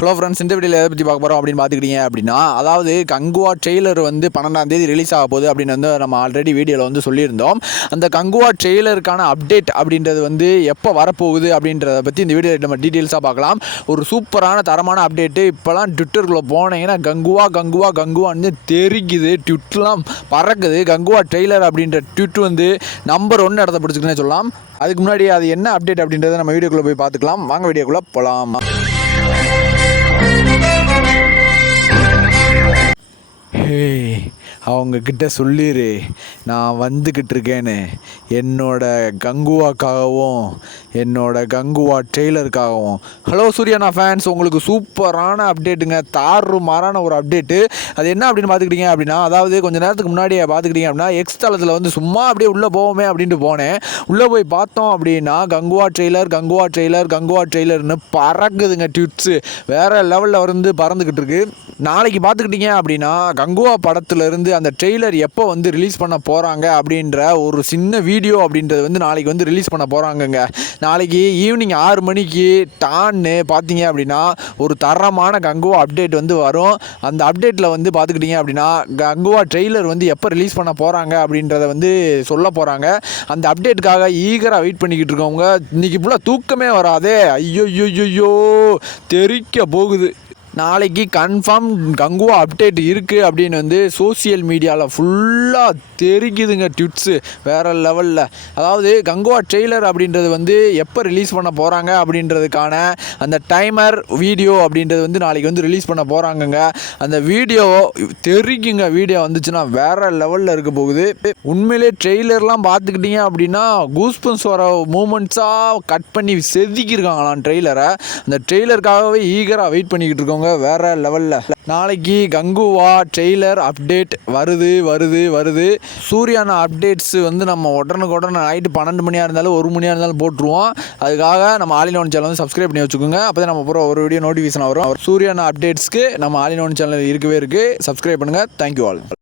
Hello friends இந்த வீடியோவில் எதை பற்றி பார்க்க போகிறோம் அப்படின்னு பார்த்துக்கிட்டீங்க அப்படின்னா அதாவது கங்குவா ட்ரெய்லர் வந்து பன்னெண்டாம் தேதி ரிலீஸ் ஆக போகுது அப்படின்னு வந்து நம்ம ஆல்ரெடி வீடியோவில் வந்து சொல்லியிருந்தோம். அந்த கங்குவா ட்ரெய்லருக்கான அப்டேட் அப்படின்றது வந்து எப்போ வரப்போகுது அப்படின்றத பற்றி இந்த வீடியோ நம்ம டீட்டெயில்ஸாக பார்க்கலாம். ஒரு சூப்பரான தரமான அப்டேட்டு இப்போலாம் ட்விட்டருக்குள்ளே போனீங்கன்னா கங்குவா கங்குவா கங்குவான்னு தெரிக்குது ட்விட்லாம் பறக்குது. கங்குவா ட்ரெய்லர் அப்படின்ற ட்விட் வந்து நம்பர் ஒன்று இடத்த பிடிச்சிக்கினே சொல்லலாம். அதுக்கு முன்னாடி அது என்ன அப்டேட் அப்படின்றத நம்ம வீடியோக்குள்ளே போய் பார்த்துக்கலாம். வாங்க வீடியோக்குள்ளே போகலாம் அவங்கக்கிட்ட சொல்லிடு நான் வந்துக்கிட்டு இருக்கேன்னு. என்னோட கங்குவாக்காகவும் என்னோட கங்குவா ட்ரெய்லருக்காகவும் ஹலோ சூர்யானா ஃபேன்ஸ் உங்களுக்கு சூப்பரான அப்டேட்டுங்க தாறு மாறான ஒரு அப்டேட்டு அது என்ன அப்படின்னு பார்த்துக்கிட்டீங்க அப்படின்னா அதாவது கொஞ்ச நேரத்துக்கு முன்னாடியே பார்த்துக்கிட்டீங்க அப்படின்னா எக்ஸ் தளத்தில் வந்து சும்மா அப்படியே உள்ளே போவோமே அப்படின்ட்டு போனேன். உள்ளே போய் பார்த்தோம் அப்படின்னா கங்குவா ட்ரெய்லர் கங்குவா ட்ரெய்லர் கங்குவா ட்ரெய்லர்னு பறக்குதுங்க ட்விட்ஸு வேறு லெவலில் வந்து பறந்துக்கிட்டு இருக்கு. நாளைக்கு பார்த்துக்கிட்டீங்க அப்படின்னா கங்குவா படத்துலேருந்து வந்து அந்த ட்ரெய்லர் எப்போ வந்து ரிலீஸ் பண்ண போகிறாங்க அப்படின்ற ஒரு சின்ன வீடியோ அப்படின்றது வந்து நாளைக்கு வந்து ரிலீஸ் பண்ண போகிறாங்கங்க நாளைக்கு ஈவினிங் ஆறு மணிக்கு டான்னு பார்த்தீங்க அப்படின்னா ஒரு தரமான கங்குவா அப்டேட் வந்து வரும். அந்த அப்டேட்டில் வந்து பார்த்துக்கிட்டீங்க அப்படின்னா கங்குவா ட்ரெய்லர் வந்து எப்போ ரிலீஸ் பண்ண போகிறாங்க அப்படின்றத வந்து சொல்ல போகிறாங்க அந்த அப்டேட்டுக்காக ஈகராக வெயிட் பண்ணிக்கிட்டு இருக்கவங்க இன்னைக்கு ஃபுல்லாக தூக்கமே வராதே. ஐயோ ஐயோ தெரிக்க போகுது. நாளைக்கு கன்ஃபார்ம் கங்குவா அப்டேட் இருக்குது அப்படின்னு வந்து சோஷியல் மீடியாவில் ஃபுல்லாக தெரிக்குதுங்க ட்விட்ஸு வேறு லெவலில் அதாவது கங்குவா ட்ரெய்லர் அப்படின்றது வந்து எப்போ ரிலீஸ் பண்ண போகிறாங்க அப்படின்றதுக்கான அந்த டைமர் வீடியோ அப்படின்றது வந்து நாளைக்கு வந்து ரிலீஸ் பண்ண போகிறாங்கங்க அந்த வீடியோ தெரிக்குங்க. வீடியோ வந்துச்சுன்னா வேறு லெவலில் இருக்க போகுது. உண்மையிலே ட்ரெய்லர்லாம் பார்த்துக்கிட்டீங்க அப்படின்னா கூஸ்பன்ஸ் வர மூமெண்ட்ஸாக கட் பண்ணி செதுக்கியிருக்காங்களாம் ட்ரெய்லரை அந்த ட்ரெய்லருக்காகவே ஈகராக வெயிட் பண்ணிக்கிட்டு இருக்கோம் இருக்கவங்க வேறு லெவலில் நாளைக்கு கங்குவா ட்ரெய்லர் அப்டேட் வருது வருது வருது. சூர்யானா அப்டேட்ஸ் வந்து நம்ம உடனுக்கு உடனே நைட்டு பன்னெண்டு மணியாக இருந்தாலும் ஒரு மணியாக இருந்தாலும் போட்டுருவோம். அதுக்காக நம்ம ஆலின் ஒன் சேனல் வந்து சப்ஸ்கிரைப் பண்ணி வச்சுக்கோங்க. அப்போ நம்ம அப்புறம் ஒரு வீடியோ நோட்டிஃபிகேஷன் வரும். சூர்யானா அப்டேட்ஸ்க்கு நம்ம ஆலின் ஒன் சேனல் இருக்கவே இருக்குது சப்ஸ்கிரைப் பண்ணுங்கள் தேங்க்யூ ஆல்